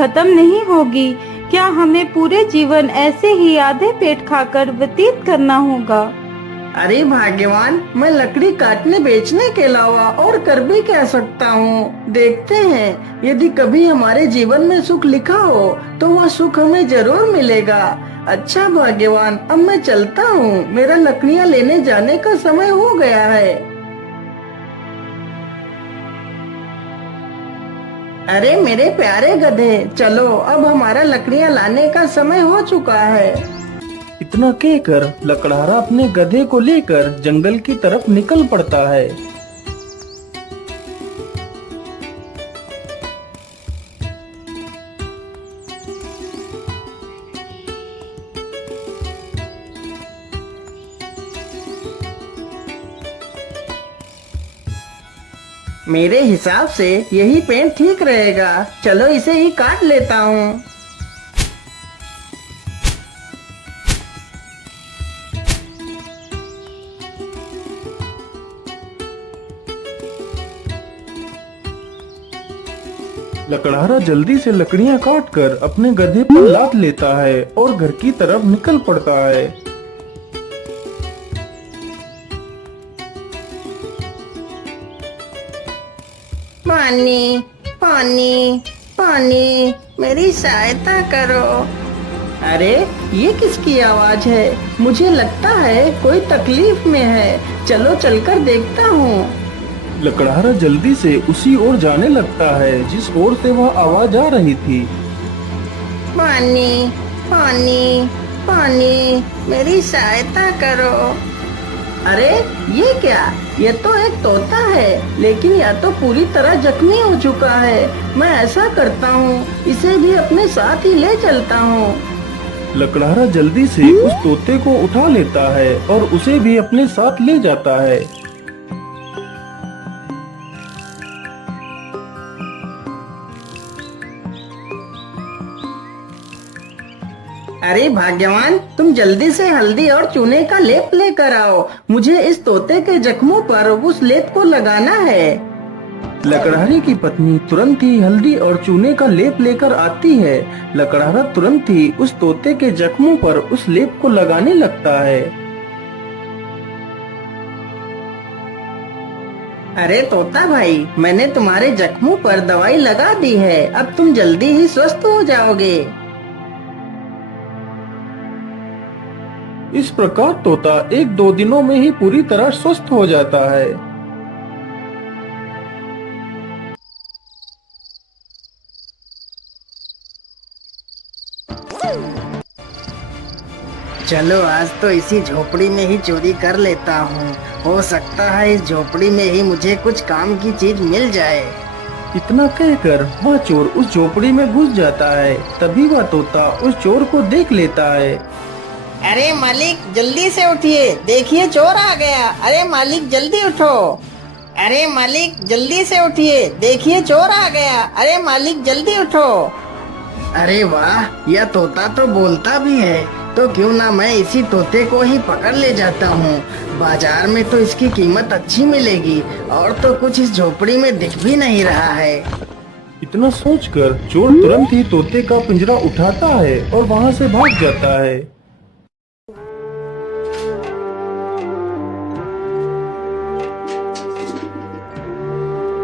खत्म नहीं होगी। क्या हमें पूरे जीवन ऐसे ही आधे पेट खाकर व्यतीत करना होगा? अरे भाग्यवान, मैं लकड़ी काटने बेचने के अलावा और कर भी क्या सकता हूँ। देखते हैं, यदि कभी हमारे जीवन में सुख लिखा हो तो वह सुख हमें जरूर मिलेगा। अच्छा भाग्यवान, अब मैं चलता हूँ, मेरा लकड़ियाँ लेने जाने का समय हो गया है। अरे मेरे प्यारे गधे, चलो, अब हमारा लकड़ियाँ लाने का समय हो चुका है। इतना कहकर लकड़हारा अपने गधे को लेकर जंगल की तरफ निकल पड़ता है। मेरे हिसाब से यही पेड़ ठीक रहेगा, चलो इसे ही काट लेता हूँ। लकड़हारा जल्दी से लकड़ियां काटकर अपने गधे पर लाद लेता है और घर की तरफ निकल पड़ता है। पानी, पानी, पानी, मेरी सहायता करो। अरे ये किसकी आवाज है? मुझे लगता है कोई तकलीफ में है, चलो चलकर देखता हूँ। लकड़हारा जल्दी से उसी ओर जाने लगता है जिस ओर से वह आवाज आ रही थी। पानी, पानी, पानी, मेरी सहायता करो। अरे ये क्या? ये तो एक तोता है, लेकिन यह तो पूरी तरह जख्मी हो चुका है। मैं ऐसा करता हूँ, इसे भी अपने साथ ही ले चलता हूँ। लकड़हारा जल्दी से उस तोते को उठा लेता है और उसे भी अपने साथ ले जाता है। अरे भाग्यवान, तुम जल्दी से हल्दी और चूने का लेप लेकर आओ। मुझे इस तोते के जख्मों पर उस लेप को लगाना है। लकड़हारे की पत्नी तुरंत ही हल्दी और चूने का लेप लेकर आती है। लकड़हारा तुरंत ही उस तोते के जख्मों पर उस लेप को लगाने लगता है। अरे तोता भाई, मैंने तुम्हारे जख्मों पर दवाई लगा दी है, अब तुम जल्दी ही स्वस्थ हो जाओगे। इस प्रकार तोता 1-2 दिनों में ही पूरी तरह स्वस्थ हो जाता है। चलो आज तो इसी झोपड़ी में ही चोरी कर लेता हूँ। हो सकता है इस झोपड़ी में ही मुझे कुछ काम की चीज मिल जाए। इतना कहकर वह चोर उस झोपड़ी में घुस जाता है। तभी वह तोता उस चोर को देख लेता है। अरे मालिक, जल्दी से उठिए, देखिए चोर आ गया। अरे मालिक, जल्दी उठो। अरे मालिक, जल्दी से उठिए, देखिए चोर आ गया। अरे मालिक, जल्दी उठो। अरे वाह, यह तोता तो बोलता भी है, तो क्यों ना मैं इसी तोते को ही पकड़ ले जाता हूँ। बाजार में तो इसकी कीमत अच्छी मिलेगी, और तो कुछ इस झोपड़ी में दिख भी नहीं रहा है। इतना सोचकर चोर तुरंत ही तोते का पिंजरा उठाता है और वहाँ से भाग जाता है।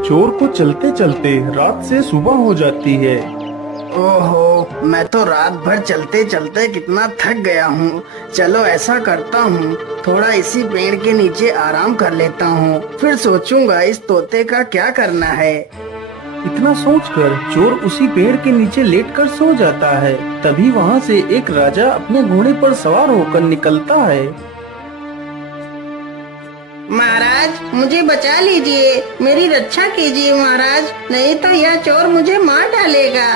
चोर को चलते चलते रात से सुबह हो जाती है। ओहो, मैं तो रात भर चलते चलते कितना थक गया हूँ। चलो ऐसा करता हूँ, थोड़ा इसी पेड़ के नीचे आराम कर लेता हूँ, फिर सोचूंगा इस तोते का क्या करना है। इतना सोचकर चोर उसी पेड़ के नीचे लेटकर सो जाता है। तभी वहाँ से एक राजा अपने घोड़े पर सवार होकर निकलता है। महाराज, मुझे बचा लीजिए, मेरी रक्षा कीजिए महाराज, नहीं तो यह चोर मुझे मार डालेगा।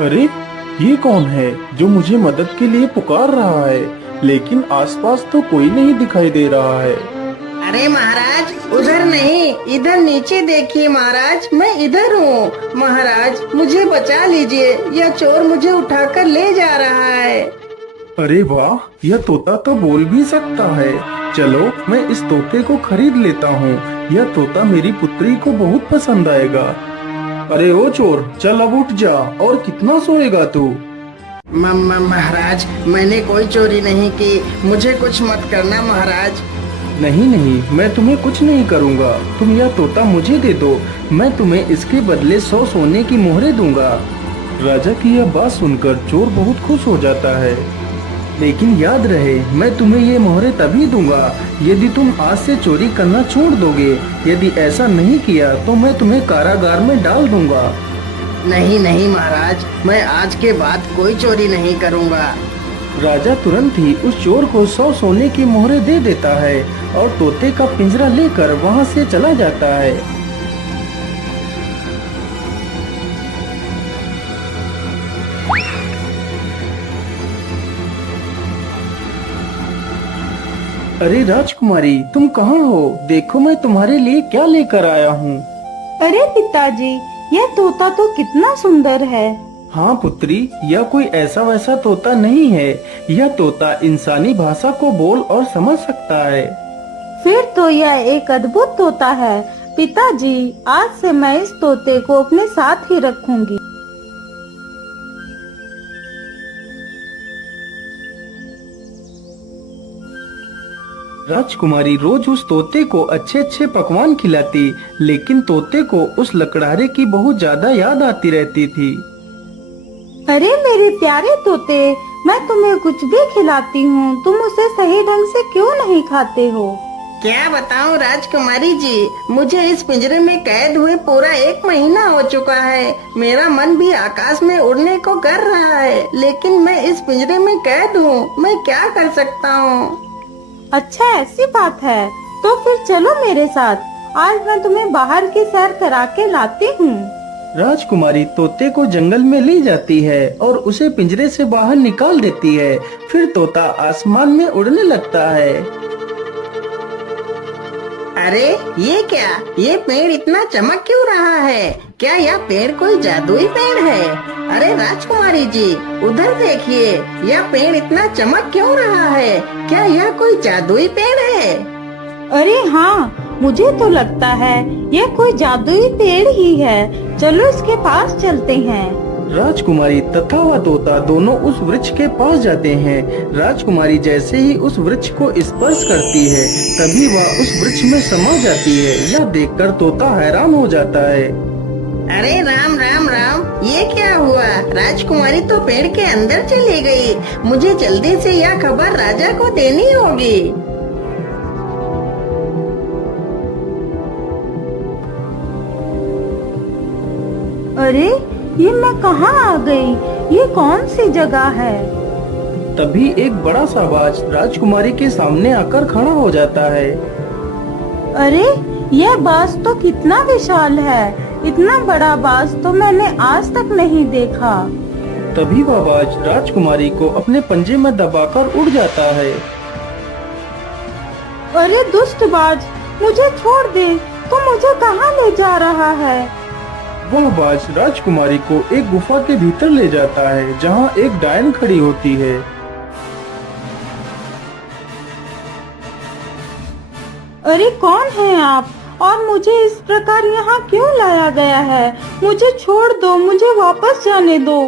अरे ये कौन है जो मुझे मदद के लिए पुकार रहा है, लेकिन आसपास तो कोई नहीं दिखाई दे रहा है। अरे महाराज, उधर नहीं, इधर नीचे देखिए महाराज, मैं इधर हूँ। महाराज, मुझे बचा लीजिए, यह चोर मुझे उठाकर ले जा रहा है। अरे वाह, यह तोता तो बोल भी सकता है। चलो मैं इस तोते को खरीद लेता हूँ, यह तोता मेरी पुत्री को बहुत पसंद आएगा। अरे ओ चोर, चल अब उठ जा। और कितना सोएगा तू? महाराज, मैंने कोई चोरी नहीं की, मुझे कुछ मत करना महाराज। नहीं नहीं, मैं तुम्हें कुछ नहीं करूँगा। तुम यह तोता मुझे दे दो, मैं तुम्हें इसके बदले 100 सोने की मोहरें दूंगा। राजा की यह बात सुनकर चोर बहुत खुश हो जाता है। लेकिन याद रहे, मैं तुम्हें ये मोहरें तभी दूंगा यदि तुम आज से चोरी करना छोड़ दोगे। यदि ऐसा नहीं किया तो मैं तुम्हें कारागार में डाल दूंगा। नहीं नहीं महाराज, मैं आज के बाद कोई चोरी नहीं करूंगा। राजा तुरंत ही उस चोर को 100 सोने की मोहरें दे देता है और तोते का पिंजरा लेकर वहाँ से चला जाता है। अरे राजकुमारी, तुम कहाँ हो? देखो मैं तुम्हारे लिए क्या लेकर आया हूँ। अरे पिताजी, यह तोता तो कितना सुंदर है। हाँ पुत्री, यह कोई ऐसा वैसा तोता नहीं है। यह तोता इंसानी भाषा को बोल और समझ सकता है। फिर तो यह एक अद्भुत तोता है। पिताजी, आज से मैं इस तोते को अपने साथ ही रखूंगी। राजकुमारी रोज उस तोते को अच्छे अच्छे पकवान खिलाती, लेकिन तोते को उस लकड़हारे की बहुत ज्यादा याद आती रहती थी। अरे मेरे प्यारे तोते, मैं तुम्हें कुछ भी खिलाती हूँ, तुम उसे सही ढंग से क्यों नहीं खाते हो? क्या बताऊं राजकुमारी जी, मुझे इस पिंजरे में कैद हुए पूरा 1 महीना हो चुका है। मेरा मन भी आकाश में उड़ने को कर रहा है, लेकिन मैं इस पिंजरे में कैद हूँ। मैं क्या कर सकता हूँ? अच्छा, ऐसी बात है तो फिर चलो मेरे साथ। आज मैं तुम्हें बाहर की सैर करा के लाती हूँ। राजकुमारी तोते को जंगल में ले जाती है और उसे पिंजरे से बाहर निकाल देती है। फिर तोता आसमान में उड़ने लगता है। अरे ये क्या, ये पेड़ इतना चमक क्यों रहा है? क्या यह पेड़ कोई जादुई पेड़ है? अरे राजकुमारी जी, उधर देखिए, यह पेड़ इतना चमक क्यों रहा है? क्या यह कोई जादुई पेड़ है? अरे हाँ, मुझे तो लगता है यह कोई जादुई पेड़ ही है। चलो इसके पास चलते हैं। राजकुमारी तथा वह तोता दोनों उस वृक्ष के पास जाते हैं। राजकुमारी जैसे ही उस वृक्ष को स्पर्श करती है, तभी वह उस वृक्ष में समा जाती है। यह देखकर तोता हैरान हो जाता है। अरे राम राम राम, ये क्या हुआ? राजकुमारी तो पेड़ के अंदर चली गई। मुझे जल्दी से यह खबर राजा को देनी होगी। अरे ये मैं कहाँ आ गई? ये कौन सी जगह है? तभी एक बड़ा सा बाज राजकुमारी के सामने आकर खड़ा हो जाता है। अरे यह बाज तो कितना विशाल है। इतना बड़ा बाज तो मैंने आज तक नहीं देखा। तभी वह बाज राजकुमारी को अपने पंजे में दबाकर उड़ जाता है। अरे दुष्ट बाज, मुझे छोड़ दे। तू मुझे कहाँ ले जा रहा है? वह बाज राजकुमारी को एक गुफा के भीतर ले जाता है, जहाँ एक डायन खड़ी होती है। अरे कौन है आप और मुझे इस प्रकार यहाँ क्यों लाया गया है? मुझे छोड़ दो, मुझे वापस जाने दो।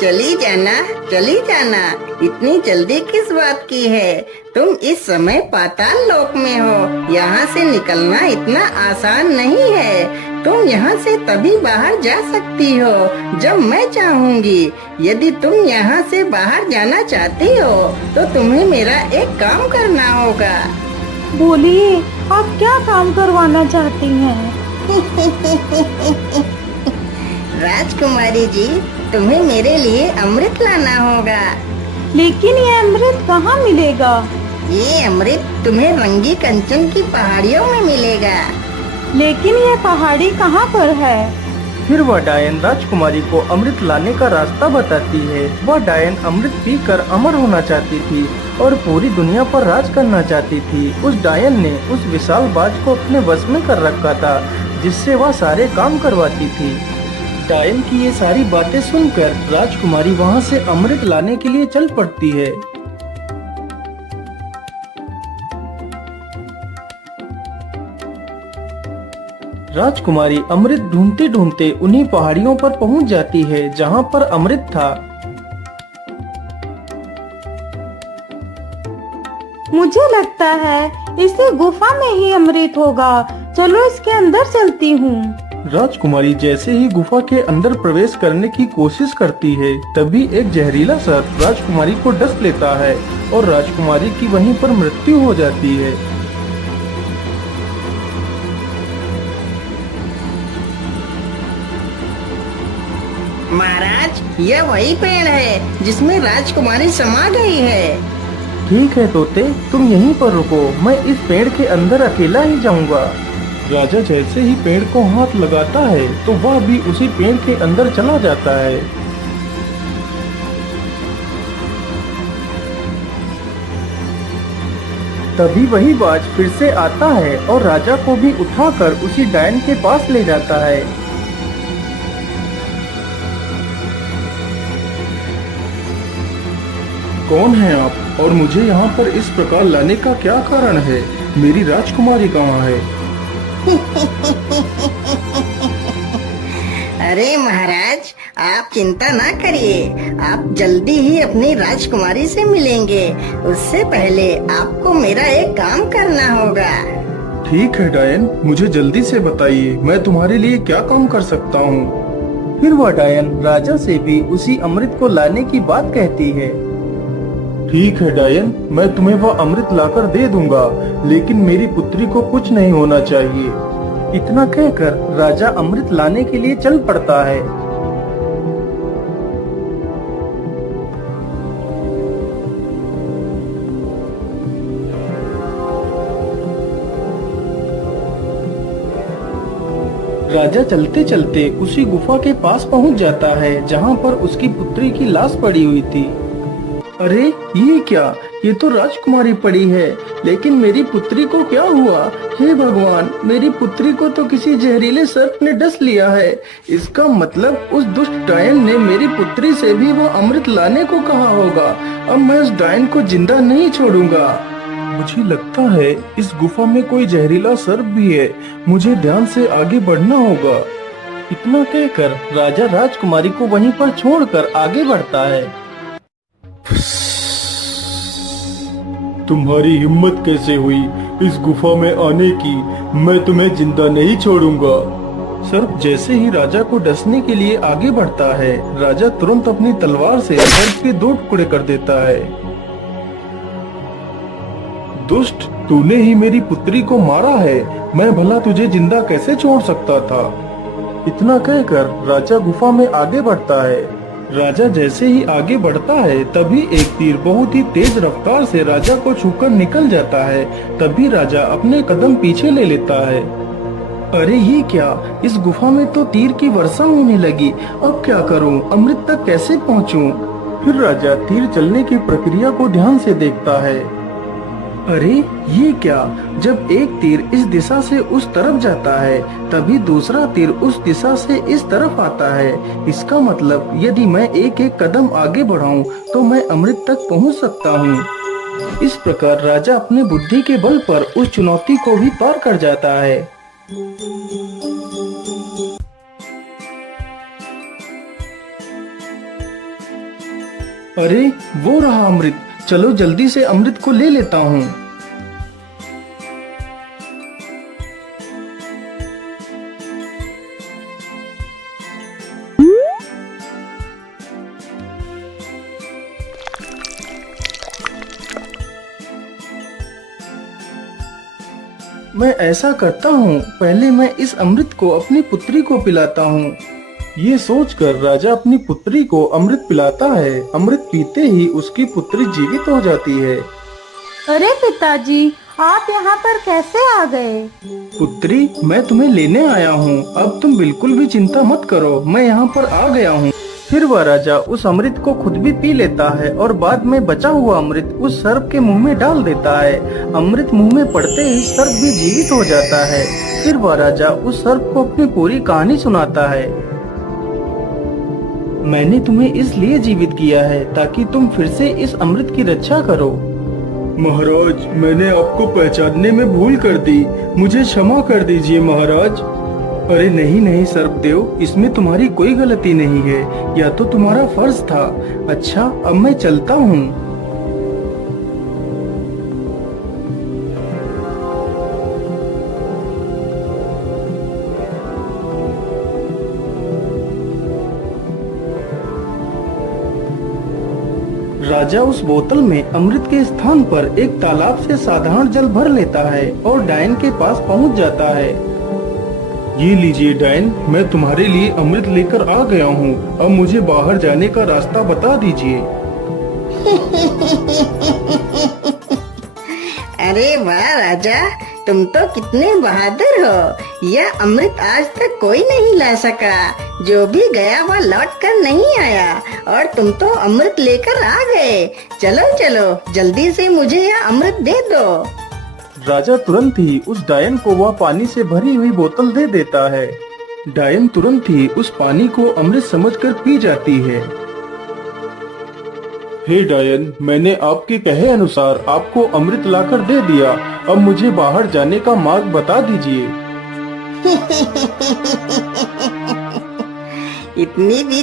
चली जाना, इतनी जल्दी किस बात की है? तुम इस समय पाताल लोक में हो, यहाँ से निकलना इतना आसान नहीं है। तुम यहाँ से तभी बाहर जा सकती हो जब मैं चाहूँगी। यदि तुम यहाँ से बाहर जाना चाहती हो तो तुम्हें मेरा एक काम करना होगा। बोलिए, आप क्या काम करवाना चाहती हैं? राजकुमारी जी, तुम्हें मेरे लिए अमृत लाना होगा। लेकिन ये अमृत कहाँ मिलेगा? ये अमृत तुम्हें रंगी कंचन की पहाड़ियों में मिलेगा। लेकिन ये पहाड़ी कहाँ पर है? फिर वह डायन राजकुमारी को अमृत लाने का रास्ता बताती है। वह डायन अमृत पीकर अमर होना चाहती थी और पूरी दुनिया पर राज करना चाहती थी। उस डायन ने उस विशाल बाज को अपने वश में कर रखा था, जिससे वह सारे काम करवाती थी। डायन की ये सारी बातें सुनकर राजकुमारी वहाँ से अमृत लाने के लिए चल पड़ती है। राजकुमारी अमृत ढूंढते ढूंढते उन्हीं पहाड़ियों पर पहुंच जाती है जहां पर अमृत था। मुझे लगता है इसी गुफा में ही अमृत होगा। चलो इसके अंदर चलती हूँ। राजकुमारी जैसे ही गुफा के अंदर प्रवेश करने की कोशिश करती है, तभी एक जहरीला सर्प राजकुमारी को डस लेता है और राजकुमारी की वहीं पर मृत्यु हो जाती है। महाराज, यह वही पेड़ है जिसमें राजकुमारी समा गई है। ठीक है तोते, तुम यहीं पर रुको, मैं इस पेड़ के अंदर अकेला ही जाऊंगा। राजा जैसे ही पेड़ को हाथ लगाता है तो वह भी उसी पेड़ के अंदर चला जाता है। तभी वही बाज फिर से आता है और राजा को भी उठाकर उसी डायन के पास ले जाता है। कौन है आप और मुझे यहाँ पर इस प्रकार लाने का क्या कारण है? मेरी राजकुमारी कहाँ है? अरे महाराज, आप चिंता ना करिए, आप जल्दी ही अपनी राजकुमारी से मिलेंगे। उससे पहले आपको मेरा एक काम करना होगा। ठीक है डायन, मुझे जल्दी से बताइए, मैं तुम्हारे लिए क्या काम कर सकता हूँ। फिर वह डायन राजा से भी उसी अमृत को लाने की बात कहती है। ठीक है डायन, मैं तुम्हें वह अमृत लाकर दे दूंगा, लेकिन मेरी पुत्री को कुछ नहीं होना चाहिए। इतना कहकर राजा अमृत लाने के लिए चल पड़ता है। राजा चलते चलते उसी गुफा के पास पहुंच जाता है जहां पर उसकी पुत्री की लाश पड़ी हुई थी। अरे ये क्या, ये तो राजकुमारी पड़ी है, लेकिन मेरी पुत्री को क्या हुआ? हे भगवान, मेरी पुत्री को तो किसी जहरीले सर्प ने डस लिया है। इसका मतलब उस दुष्ट डायन ने मेरी पुत्री से भी वह अमृत लाने को कहा होगा। अब मैं उस डायन को जिंदा नहीं छोड़ूंगा। मुझे लगता है इस गुफा में कोई जहरीला सर्प भी है, मुझे ध्यान से आगे बढ़ना होगा। इतना कहकर राजा राजकुमारी को वहीं पर छोड़कर आगे बढ़ता है। तुम्हारी हिम्मत कैसे हुई इस गुफा में आने की? मैं तुम्हें जिंदा नहीं छोड़ूंगा। सर्प जैसे ही राजा को डसने के लिए आगे बढ़ता है, राजा तुरंत अपनी तलवार से सर्प के 2 टुकड़े कर देता है। दुष्ट, तूने ही मेरी पुत्री को मारा है, मैं भला तुझे जिंदा कैसे छोड़ सकता था? इतना कहकर राजा गुफा में आगे बढ़ता है। राजा जैसे ही आगे बढ़ता है, तभी एक तीर बहुत ही तेज रफ्तार से राजा को छूकर निकल जाता है। तभी राजा अपने कदम पीछे ले लेता है। अरे ये क्या, इस गुफा में तो तीर की वर्षा होने लगी। अब क्या करूं? अमृत तक कैसे पहुंचूं? फिर राजा तीर चलने की प्रक्रिया को ध्यान से देखता है। अरे ये क्या, जब एक तीर इस दिशा से उस तरफ जाता है, तभी दूसरा तीर उस दिशा से इस तरफ आता है। इसका मतलब यदि मैं एक एक कदम आगे बढ़ाऊं तो मैं अमृत तक पहुंच सकता हूं। इस प्रकार राजा अपने बुद्धि के बल पर उस चुनौती को भी पार कर जाता है। अरे वो रहा अमृत, चलो जल्दी से अमृत को ले लेता हूँ। मैं ऐसा करता हूँ, पहले मैं इस अमृत को अपनी पुत्री को पिलाता हूँ। ये सोचकर राजा अपनी पुत्री को अमृत पिलाता है। अमृत पीते ही उसकी पुत्री जीवित हो जाती है। अरे पिताजी, आप यहाँ पर कैसे आ गए? पुत्री, मैं तुम्हें लेने आया हूँ, अब तुम बिल्कुल भी चिंता मत करो, मैं यहाँ पर आ गया हूँ। फिर वह राजा उस अमृत को खुद भी पी लेता है और बाद में बचा हुआ अमृत उस सर्प के मुंह में डाल देता है। अमृत मुंह में पड़ते ही सर्प भी जीवित हो जाता है। फिर वह राजा उस सर्प को अपनी पूरी कहानी सुनाता है। मैंने तुम्हें इसलिए जीवित किया है ताकि तुम फिर से इस अमृत की रक्षा करो। महाराज, मैंने आपको पहचानने में भूल कर दी, मुझे क्षमा कर दीजिए महाराज। अरे नहीं नहीं सर्पदेव, इसमें तुम्हारी कोई गलती नहीं है, यह तो तुम्हारा फर्ज था। अच्छा अब मैं चलता हूँ। राजा उस बोतल में अमृत के स्थान पर एक तालाब से साधारण जल भर लेता है और डायन के पास पहुंच जाता है। ये लीजिए डायन, मैं तुम्हारे लिए अमृत लेकर आ गया हूँ। अब मुझे बाहर जाने का रास्ता बता दीजिए। अरे वाह राजा, तुम तो कितने बहादुर हो। यह अमृत आज तक कोई नहीं ला सका। जो भी गया वह लौट कर नहीं आया और तुम तो अमृत लेकर आ गए। चलो चलो जल्दी से मुझे यह अमृत दे दो। राजा तुरंत ही उस डायन को वह पानी से भरी हुई बोतल दे देता है। डायन तुरंत ही उस पानी को अमृत समझकर पी जाती है। हे डायन, मैंने आपके कहे अनुसार आपको अमृत लाकर दे दिया। अब मुझे बाहर जाने का मार्ग बता दीजिए। इतनी भी